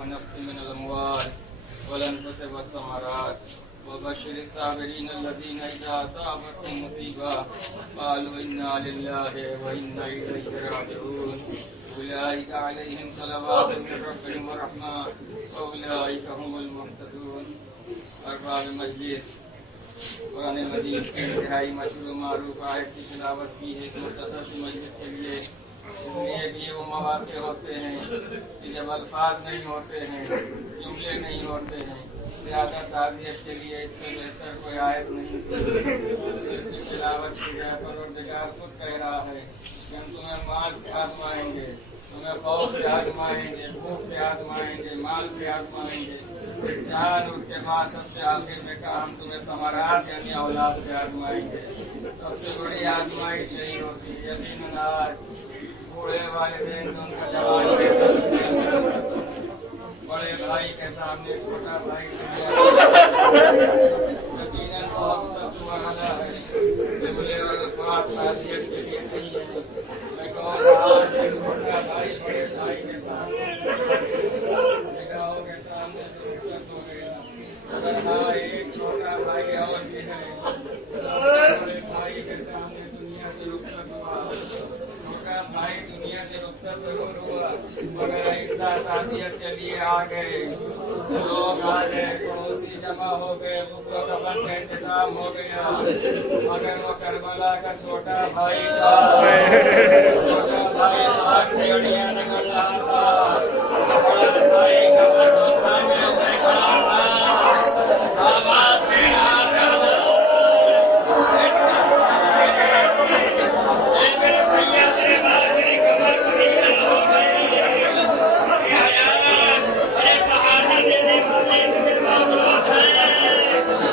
ونقص من الأموال والأنفس والثمرات وبشر الصابرين الذين إذا أصابتهم مصيبة قالوا إنا لله وإنا إليه راجعون أولئك عليهم صلوات من ربهم ورحمة وأولئك هم المهتدون. ارباب مجلس قرآن مجید کی انتہائی مشہور و معروف آیت کی تلاوت کی ایک مختصر سی مجلس کے لیے، اس لیے کہ یہ وہ مواقع ہوتے ہیں کہ جب الفاظ نہیں ہوتے ہیں، جملے نہیں ہوتے ہیں، زیادہ تعزیت کے لیے اس سے بہتر کوئی آیت نہیں اس کی تلاوت کی جائے۔ پروردگار خود کہہ رہا ہے کہ ہم تمہیں مال سے آزمائیں گے، تمہیں خوف سے آزمائیں گے، بھوک سے آزمائیں گے، مال سے آزمائیں گے، جان اس کے بعد سب سے آخر میں کہا ہم تمہیں ثمرات یعنی اولاد سے آزمائیں گے۔ سب سے بڑی آزمائش یہی ہوتی ہے۔ یقیناً آج بوڑھے والدین تو ان کا جوان بڑے بھائی کے سامنے چھوٹا بھائی یقیناً بہت سخت مرحلہ ہے۔ جملے اور الفاظ تعزیت کے لیے نہیں ہے۔ میں کہوں گا آج ایک چھوٹا بھائی بڑے بھائی کے سامنے نگاہوں کے سامنے تو رخصت ہو گیا۔ اگر ہاں ایک چھوٹا بھائی اور بھی ہے بڑے بھائی کے سامنے دنیا سے رخصت ہوا، چھوٹا بھائی دنیا سے رخصت ضرور ہوا مگر اتنا تعزیت کے لیے آ گئے، لوگ آ گئے، پڑوسی جمع ہو گئے، غسل و کفن کا انتظام ہو گیا، مگر وہ کربلا کا چھوٹا بھائی تھا۔ چھوٹا بھائی پاک بیڑیاں نکل رہا تھا، بڑا بھائی کفن روزہ میں دیکھ رہا تھا، آواز دے رہا تھا، اے میرے بھیا تیرے بعد میری کمر پوری ہو گئی، ارے سہارا دینے والے میرے موجود ہیں،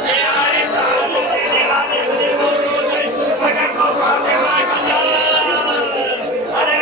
اے آئے سہارا دینے والے میرے موجود ہیں، مگر وہ فاطمہ کا جان، ارے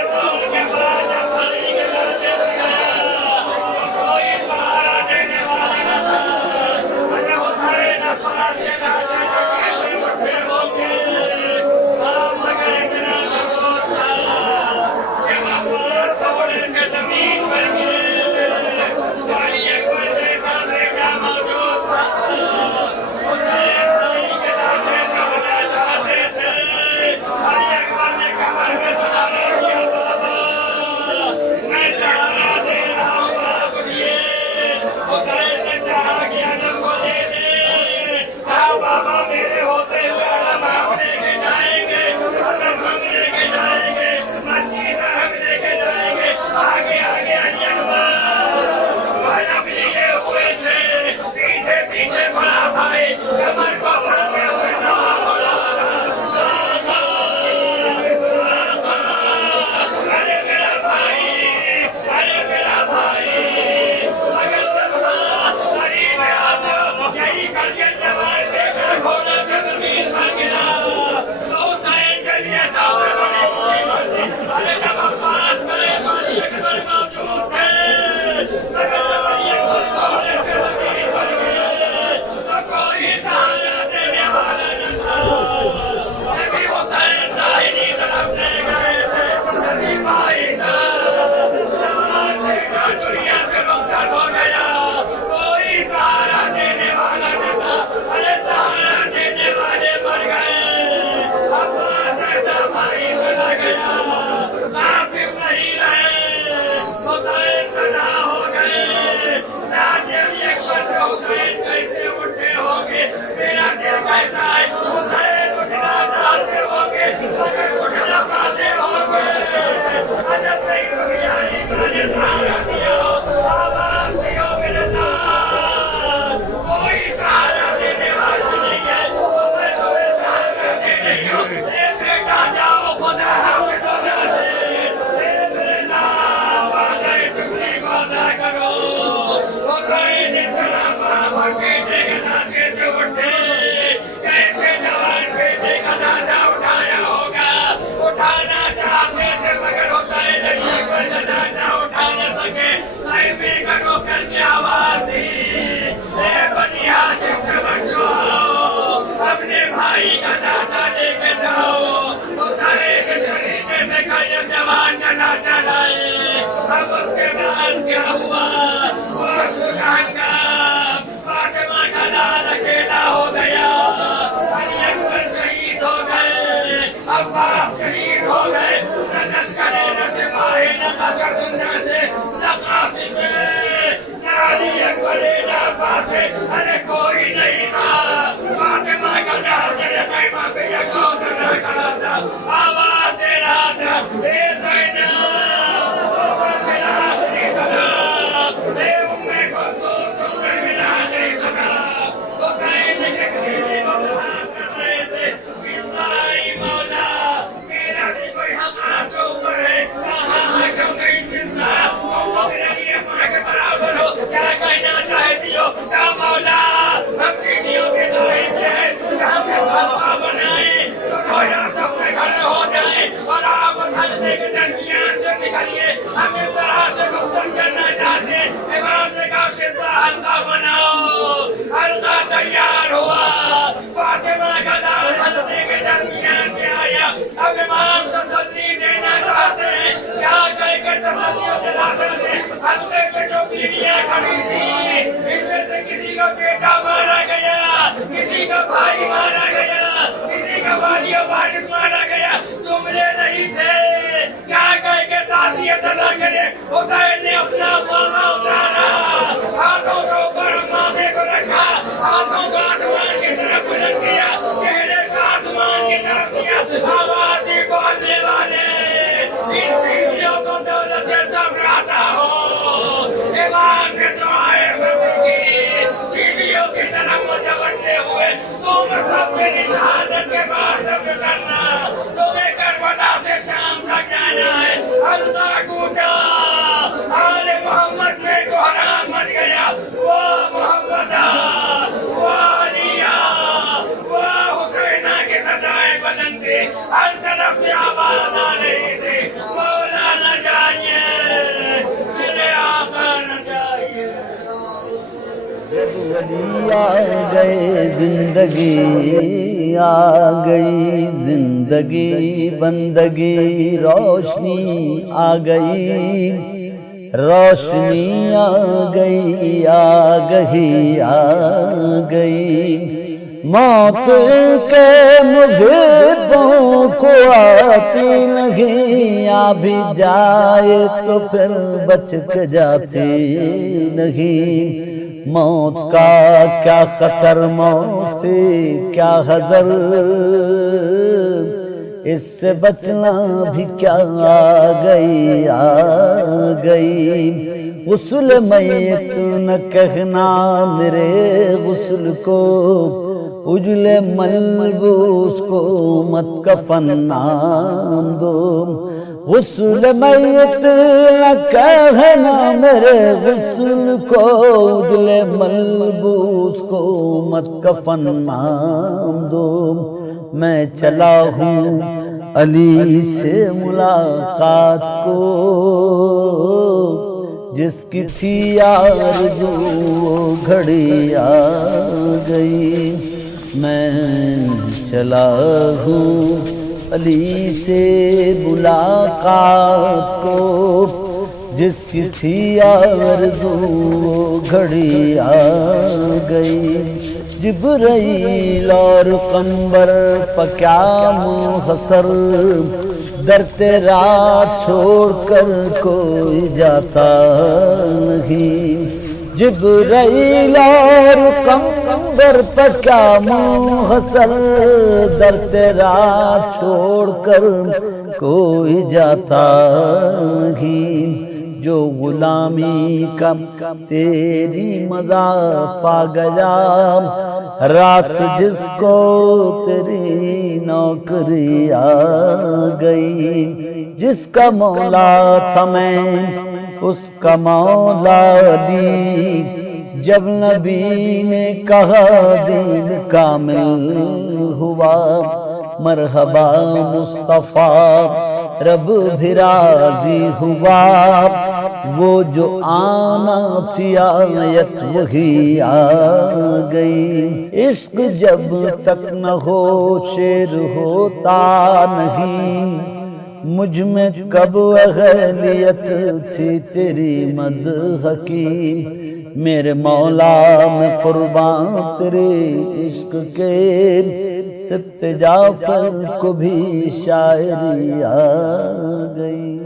ارے کوئی نہیں تھا فاطمہ کا نام تیرے خیمہ پہ یہ کوثر کھڑا تھا آواز دے رہا تھا اے زینب تیرا آخری سلام اے ام کلثوم تم پر میرا آخری سلام حسین کے قریبی مولا کر رہے تھے فضائی مولا میرا بھی کوئی حق آپ کے اوپر ہے کہاں کیوں نہیں فضا تم میرے لیے ماں کے برابر ہو کیا کہنا چاہتی ہو یا مولا ہم بیویوں کے دائیں ہیں ہم کے خلفہ بنائیں تو رویا سب میں گھر ہو جائیں اور آپ خلفے کے درمیان سے نکلیے ہم اس طرح سے گفتگو کرنا چاہتے ہیں امام نے کہا فضا حلقہ بناؤ حلقہ تیار ہوا فاطمہ کا دار حلقے کے درمیان میں آیا اب امام تسلی دینا چاہتے ہیں کیا کہہ کے تسلیوں دلاتے ہیں حلقے پہ جو بیویاں کھڑی تھی ان میں سے کسی کا بیٹا مارا گیا کسی کا بھائی مارا گیا کسی کا والی و وارث مارا گیا جملے نہیں تھے کیا کہہ کے تعزیت ادا کرے حسین نے اپنا ماما اتارا ہاتھوں کے اوپر مامے کو رکھا ہاتھوں کو آسمان کی طرف بلند کیا چہرے کو آسمان کی طرف کیا آواز دی بولنے والے ان بیویوں کو دولت سے سمراتا ہو امام کے دعائیں صبر کی بیویوں کی طرف متوجہ ہوئے تم سب میری شہادت کے بعد صبر کرنا تمہیں کربلا سے شام تک جانا ہے حلقہ ٹوٹا آل محمد میں کوہرام مٹ گیا وہ محمدہ وہ علیہ وہ حسینہ کی صدائیں بلند تھی ہر طرف سے آواز آ رہی تھی مولا نہ جائیے میرے آقا نہ جائیے ولی آ گئے زندگی آ گئی زندگی بندگی روشنی آ گئی روشنی آ گئی آ گئی آ گئی موت کے محبوں کو آتی نہیں آ بھی جائے تو پھر بچ کے جاتی نہیں موت کا کیا خطر موت سے کیا حذر اس سے بچنا بھی کیا آ گئی غسل میت نہ کہنا میرے غسل کو اجل ملبوس کو مت کفن نام دو غسل میت نہ کہنا میرے غسل کو اجل ملبوس کو مت کفن نام دو میں چلا ہوں علی سے ملاقات کو جس کی تھی آرزو وہ گھڑی آ گئی میں چلا ہوں علی سے ملاقات کو جس کی تھی آرزو وہ گھڑی آ گئی جبرائیل اور قمبر پہ کیا منحصر در تیرا چھوڑ کر کوئی جاتا نہیں جبرائیل اور قمبر پہ کیا منحصر در تیرا چھوڑ کر کوئی جاتا نہیں جو غلامی کا تیری مزہ پا گیا راس جس کو تیری نوکری آ گئی جس کا مولا تھا میں اس کا مولا دی جب نبی نے کہا دین کامل ہوا مرحبا مصطفیٰ رب بھی راضی ہوا وہ جو آنا تھی آیت وہی آ گئی عشق جب تک نہ ہو شعر ہوتا نہیں مجھ میں کب اہلیت تھی تیری مدح کی میرے مولا میں قربان تیرے عشق کے سبت جعفر کو بھی شاعری آ گئی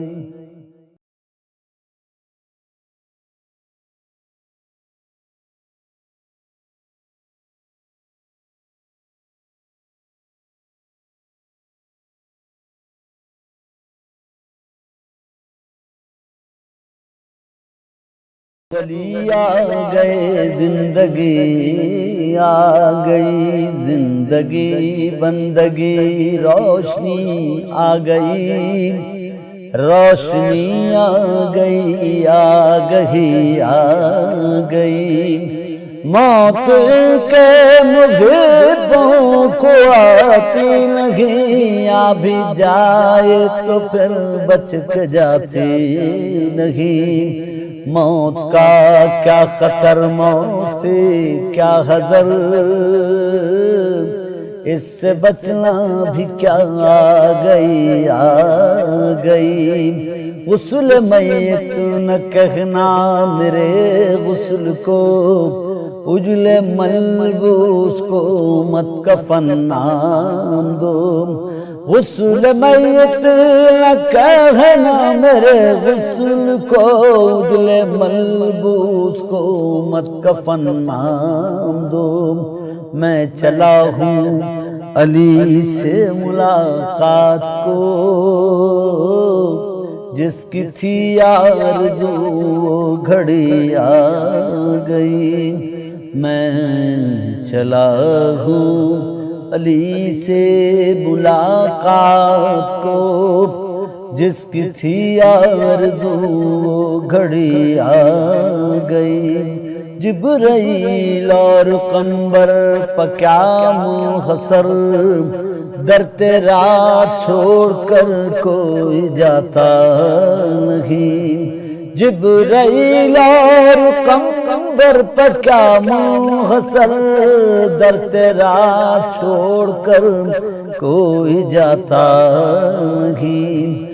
ولی آ گئے زندگی آ گئی، زندگی بندگی روشنی آ گئی، روشنی آ گئی، آ گئی آ گئی، موت کے محبوں کو آتی نہیں، آ بھی جائے تو پھر بچ کے جاتی نہیں، موت کا کیا خطر، موت سے کیا حذر، اس سے بچنا بھی کیا، آ گئی آ گئی، غسل میت نہ کہنا میرے غسل کو، اجلے ملبوس کو مت کفن نام دو، غسل میت نہ کہنا میرے غسل کو، اجلے ملبوس کو مت کفن نام دو، میں چلا ہوں علی سے ملاقات کو، جس کی تھی آرزو وہ گھڑی آ گئی، میں چلا ہوں علی سے ملاقات کو، جس کی تھی آرزو وہ گھڑی آ گئی، جبرائیل اور قمبر پہ کیا منحصر، در تیرا چھوڑ کر کوئی جاتا نہیں، جبرائیل اور قمبر پہ کیا منحصر، در تیرا چھوڑ کر کوئی جاتا نہیں،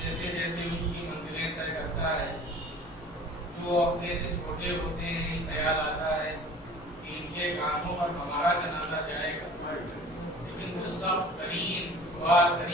جیسے جیسے ان کی منزلیں طے کرتا ہے جو اپنے سے چھوٹے ہوتے ہیں خیال آتا ہے کہ ان کاموں پر ہمارا جنازہ جائے گا، لیکن وہ سب ترین دشوار ترین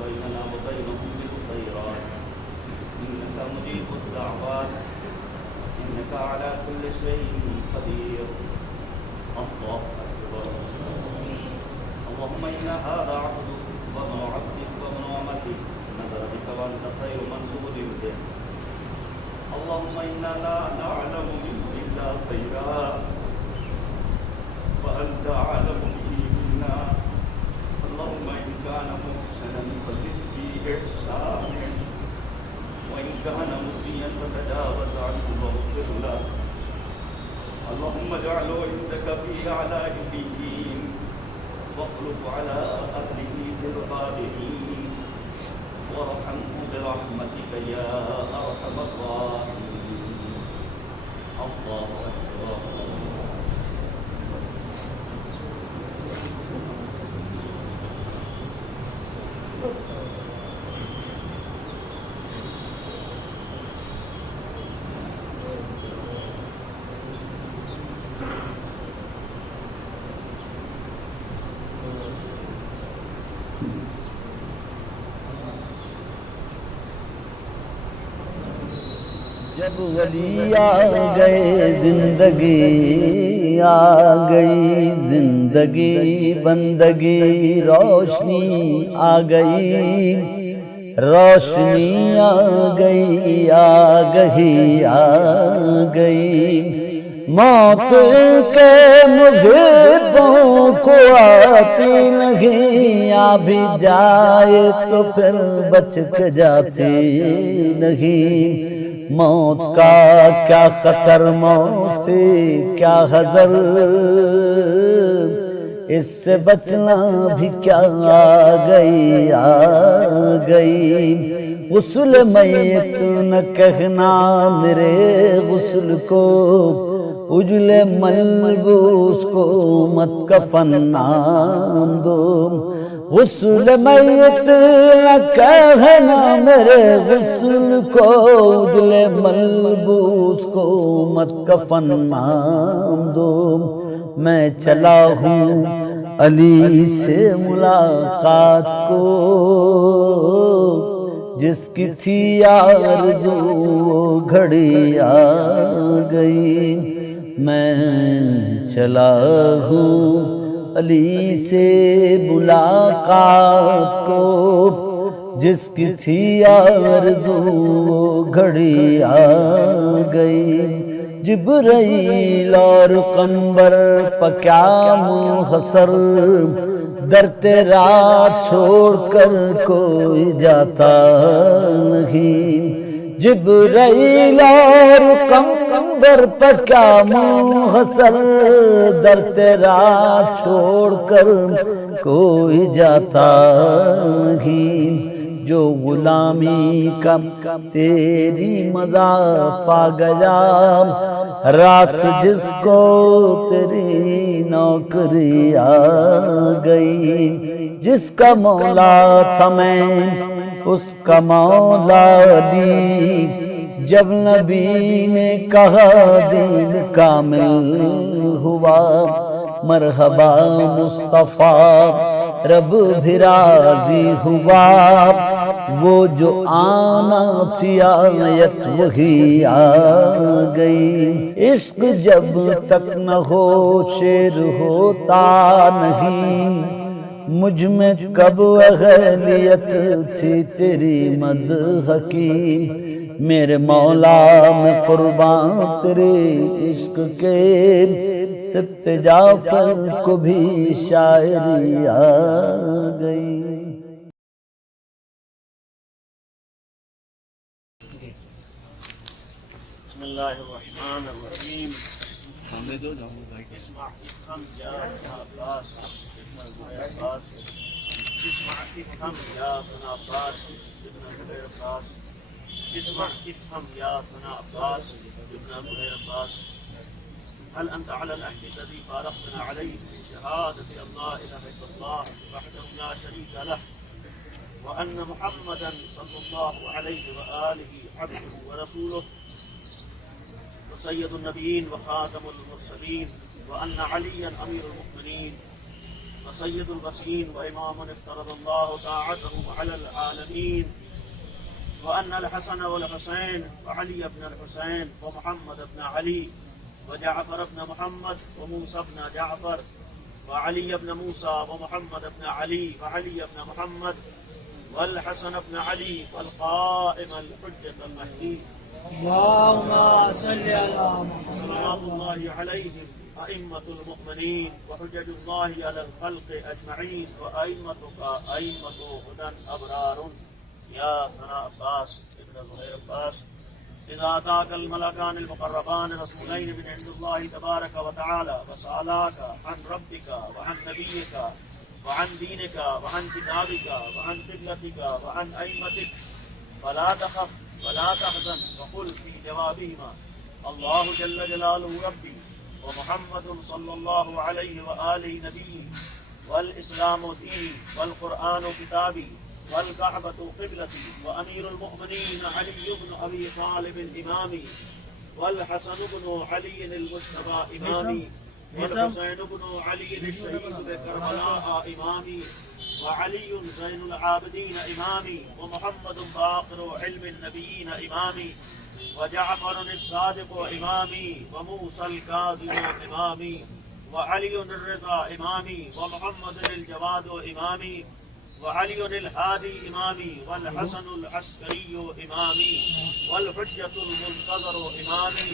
بيننا وبينهم بالخيرات إنك مجيب مجيب الدعوات إنك على كل شيء قدير. الله أكبر. اللهم إن هذا عبدك وابن عبدك وابن أمتك نذر بك وأنت خير منصور به. اللهم إنا لا نعلم منه إلا خيرا وأنت أعلم به منا. اللهم إن كان محسنا فزد في إحسانه وإن كان مسيئا فتجاوز عنه واغفر له. اللهم اجعله عندك في أعلى عليين واخلف على أهله في الغابرين وارحمه برحمتك يا أرحم الراحمين. الله أكبر. جب ولی آ گئے زندگی آ گئی، زندگی بندگی روشنی آ گئی، روشنی آ گئی، آگہی آ گئی، موت کے محبوں کو آتی نہیں، آ بھی جائے تو پھر بچ کے جاتی نہیں، موت کا کیا خطر، موت سے کیا حذر، اس سے بچنا بھی کیا آ گئی آ گئی، غسل میت نہ کہنا میرے غسل کو، اجلے ملبوس کو مت کفن نام دو، غسل میت نہ کہنا میرے غسل کو، اجلے ملبوس کو مت کفن نام دو، میں چلا ہوں علی سے ملاقات کو، جس کی تھی آرزو وہ گھڑی آ گئی، میں چلا ہوں علی سے ملاقات کو، جس کی تھی آرزو وہ گھڑی آ گئی، جبرائیل اور قمبر پہ کیا منحصر، در تیرا چھوڑ کر کوئی جاتا نہیں، جبرائیل اور قمبر پر کیا منحصر، در تیرا چھوڑ کر کوئی جاتا نہیں، جو غلامی کا تیری مزہ پا گیا، راس جس کو تیری نوکری آ گئی، جس کا مولا تھا میں اس کا مولا دی، جب نبی نے کہا دین کامل ہوا، مرحبا مصطفیٰ رب بھی راضی ہوا، وہ جو آنا تھی آیت وہی آ گئی، عشق جب تک نہ ہو شعر ہوتا نہیں، مجھ میں کب اہلیت تھی تیری مدح کی، میرے مولا میں قربان تیرے عشق کے، سبت جعفر کو بھی شاعری آ گئی۔ بسم اللہ الرحمن الرحیم۔ اسمع افہم یا ابن عباس، اسمع افہم یا ابن عباس ابن زبیر عباس، اسمع افہم یا ابن عباس ابن زبیر عباس، هل أنت على العهد الذي فارقتنا عليه من شهادة أن لا إله إلا الله وحده لا شريك له وأن محمدا صلى الله عليه وآله عبده ورسوله وسيد النبيين وخاتم المرسلين وأن عليا أمير المؤمنين وسيد البصرين وإمام افترض الله طاعته على العالمين وأن الحسن والحسين وعلي بن الحسين ومحمد بن علي وجعفر بن محمد وموسى بن جعفر وعلي بن موسى ومحمد بن علي وعلي بن محمد والحسن بن علي والقائم الحجة المهدي اللهم صل على محمد صلوات الله عليهم أئمة المؤمنين وحجج الله على الخلق أجمعين وأئمتك أئمة هدى أبرار يا ثنا عباس ابن زهير عباس إذا أتاك الملكان المقربان رسولين من عند الله تبارك وتعالى وسألاك عن ربك وعن نبيك وعن دينك وعن كتابك وعن قبلتك وعن أئمتك فلا تخف ولا تحزن وقل في جوابهما الله جل جلاله ربي ومحمد صلى الله عليه وآله نبيه والإسلام ديني والقرآن كتابي والكعبة قبلتي وأمير المؤمنين علي بن أبي طالب إمامي والحسن بن علي المجتبى إمامي والحسين بن علي الشهيد بكربلاء إمامي وعلي زين العابدين إمامي ومحمد باقر علم النبيين إمامي وجعفر الصادق إمامي وموسى الكاظم إمامي وعلي الرضا إمامي ومحمد الجواد إمامي وعلي الهادي إمامي والحسن العسكري إمامي والحجة المنتظر إمامي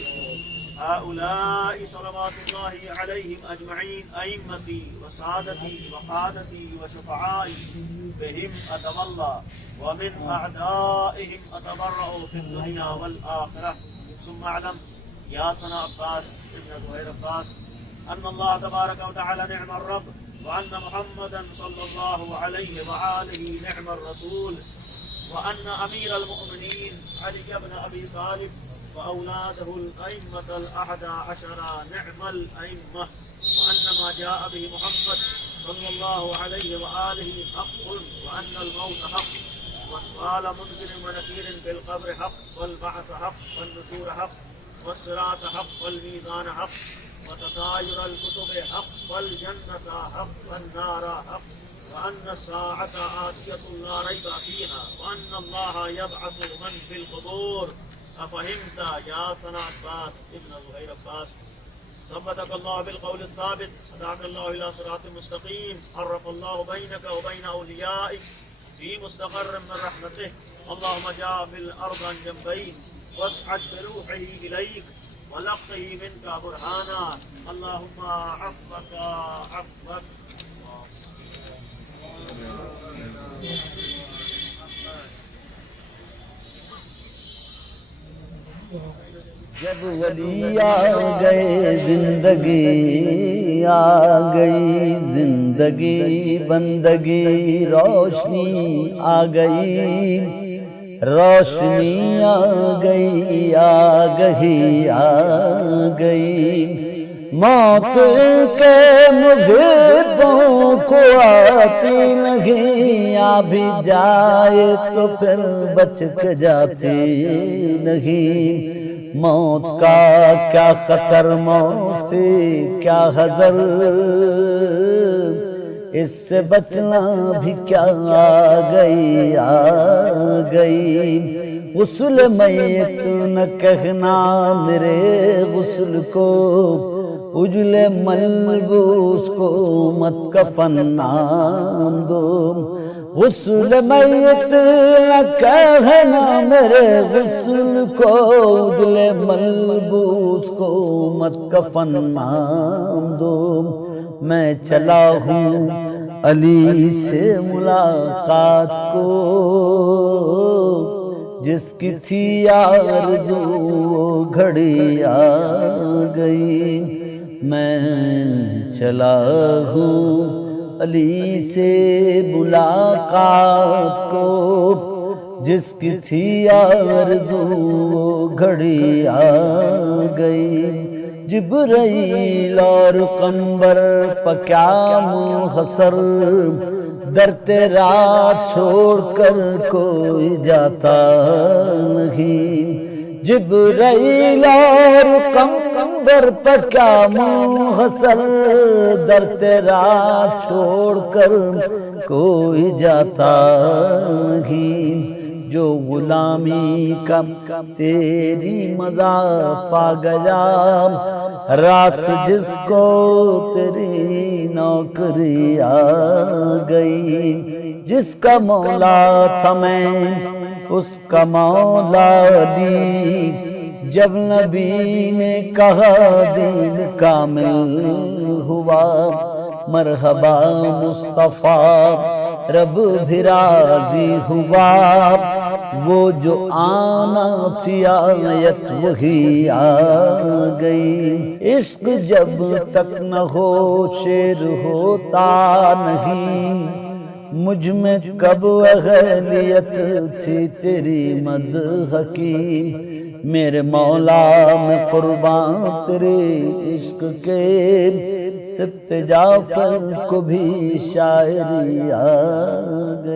هؤلاء صلوات الله عليهم أجمعين أئمتي وسادتي وقادتي وشفعائي بهم أتولى ومن أعدائهم أتبرأ في الدنيا والآخرة ثم اعلم يا ثنا عباس ابن زهير عباس أن الله تبارك وتعالى نعم الرب وأن محمدا صلى الله عليه وآله نعم الرسول وأن أمير المؤمنين علي بن أبي طالب وأولاده الأئمة الأحد عشر نعم الأئمة وأن ما جاء به محمد صلى الله عليه وآله حق وأن الموت حق وسؤال منذر ونكير في القبر حق والبعث حق والنشور حق والصراط حق والميزان حق وتطاير الكتب حق والجنة حق والنار حق وأن الساعة آتية لا ريب فيها وأن الله يبعث من في القبور أفهمت يا ثنا عباس ابن زهير عباس ثبتك الله بالقول الثابت هداك الله إلى صراط مستقيم عرف الله بينك وبين أوليائك في مستقر من رحمته اللهم جاء في الأرض عن جنبين واسعد بروحه إليك ولقه منك برهانا اللهم عفوك عفوك جب ولی آ گئے زندگی آ گئی زندگی بندگی روشنی آ گئی روشنی آ گئی آگہی آ گئی موت کے محبوں کو آتی نہیں آ بھی جائے تو پھر بچ کے جاتی نہیں موت کا کیا خطر موت سے کیا حذر اس سے بچنا بھی کیا آ گئی غسل میت نہ کہنا میرے غسل کو اجلے ملبوس کو مت کفن نام دو غسل میت نہ کہنا میرے غسل کو اجلے ملبوس کو مت کفن نام دو میں چلا ہوں علی سے ملاقات کو جس کی تھی آرزو وہ گھڑی آ گئی میں چلا ہوں علی سے ملاقات کو جس کی تھی آرزو وہ گھڑی آ گئی جبرائیل اور قمبر پہ کیا منحصر در تیرا چھوڑ کر کوئی جاتا نہیں جبرائیل اور قمبر پہ کیا منحصر در تیرا چھوڑ کر کوئی جاتا نہیں جو غلامی کا تیری مزہ پا گیا، راس جس کو تیری نوکری آ گئی، جس کا مولا تھا میں اس کا مولا دی، جب نبی نے کہا دین کامل ہوا، مرحبا مصطفیٰ رب بھی راضی ہوا، وہ جو آنا تھی آیت وہی آ گئی، عشق جب تک نہ ہو شعر ہوتا نہیں، مجھ میں کب اہلیت تھی تیری مدح کی، میرے مولا میں قربان تیرے عشق کے، سبت جعفر کو بھی شاعری آ گئی۔